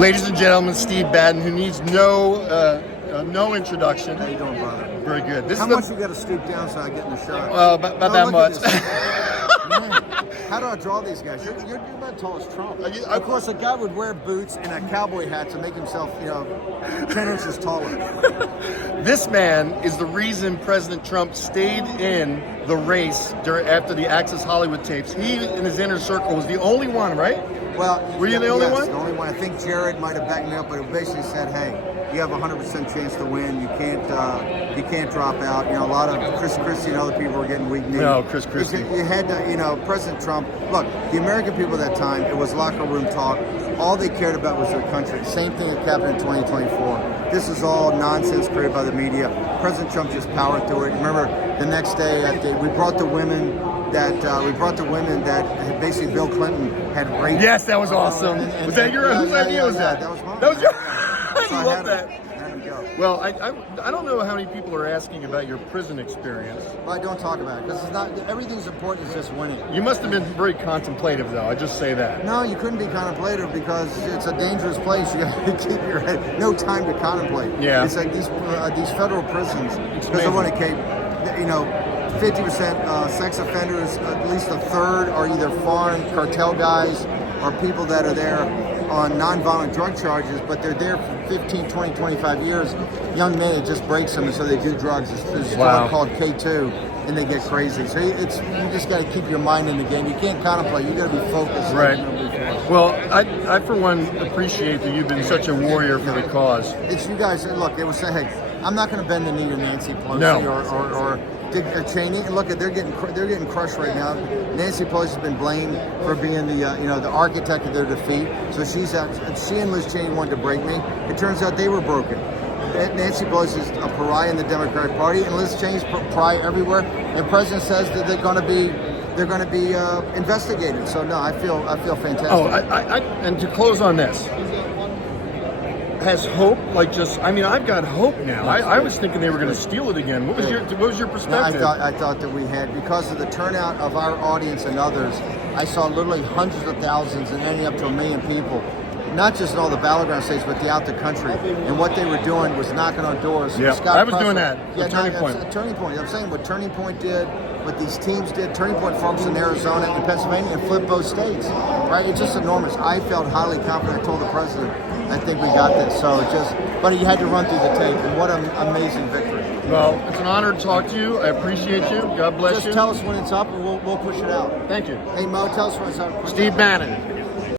Ladies and gentlemen, Steve Bannon, who needs no introduction. How you doing, brother? Very good. How much you got to stoop down so I get in the shot? About that much. Man, how do I draw these guys? You're about tall as Trump. Of course, a guy would wear boots and a cowboy hat to make himself, 10 inches taller. This man is the reason President Trump stayed in the race after the Access Hollywood tapes. He, in his inner circle, was the only one, right? Well, were you the only one? The only one. I think Jared might have backed me up, but it basically said, "Hey, you have a 100% chance to win. You can't drop out." A lot of Chris Christie and other people were getting weak kneed. No, Chris Christie. You had to, President Trump. Look, the American people at that time, it was locker room talk. All they cared about was their country. Same thing that happened in 2024. This is all nonsense created by the media. President Trump just powered through it. Remember, the next day, we brought the women that basically Bill Clinton had raped. Yes, that was awesome. Was that your whose idea was that? That was mine. That was your. So I love that. Had him go. Well, I don't know how many people are asking about your prison experience. Well, I don't talk about it because it's not everything's important. It's just winning. You must have been very contemplative, though. I just say that. No, you couldn't be contemplative because it's a dangerous place. You got to keep your head. No time to contemplate. Yeah. It's like these federal prisons. Because I want to keep, 50% sex offenders. At least a third are either foreign cartel guys or people that are there on nonviolent drug charges, but they're there for 15, 20, 25 years. Young men, it just breaks them, and so they do drugs. There's a drug called K2, and they get crazy. So you just got to keep your mind in the game. You can't contemplate. You got to be focused. Right. Well, I for one appreciate that you've been such a warrior for the cause. It's you guys. Look, they would say, "Hey, I'm not going to bend the knee to Nancy Pelosi or Dick Cheney." And look, they're getting crushed right now. Nancy Pelosi has been blamed for being the architect of their defeat. So she and Liz Cheney wanted to break me. It turns out they were broken. Nancy Pelosi is a pariah in the Democratic Party, and Liz Cheney's pariah everywhere. And the president says that they're going to be investigated. So no, I feel fantastic. Oh, and to close on this. Has hope I've got hope now. I was thinking they were going to steal it again. What was your perspective? I thought that we had, because of the turnout of our audience and others, I saw literally hundreds of thousands and ending up to 1 million people, not just in all the battleground states, but throughout the country. And what they were doing was knocking on doors. Yeah, I was doing that. Turning Point. Turning Point. I'm saying what Turning Point did, what these teams did. Turning Point focused in Arizona and Pennsylvania and flipped both states. Right? It's just enormous. I felt highly confident. I told the president, I think we got this. So but you had to run through the tape, and what an amazing victory. Well, it's an honor to talk to you. I appreciate you. God bless you. Just tell us when it's up, and we'll push it out. Thank you. Hey, Mo, tell us when it's up. Steve Bannon.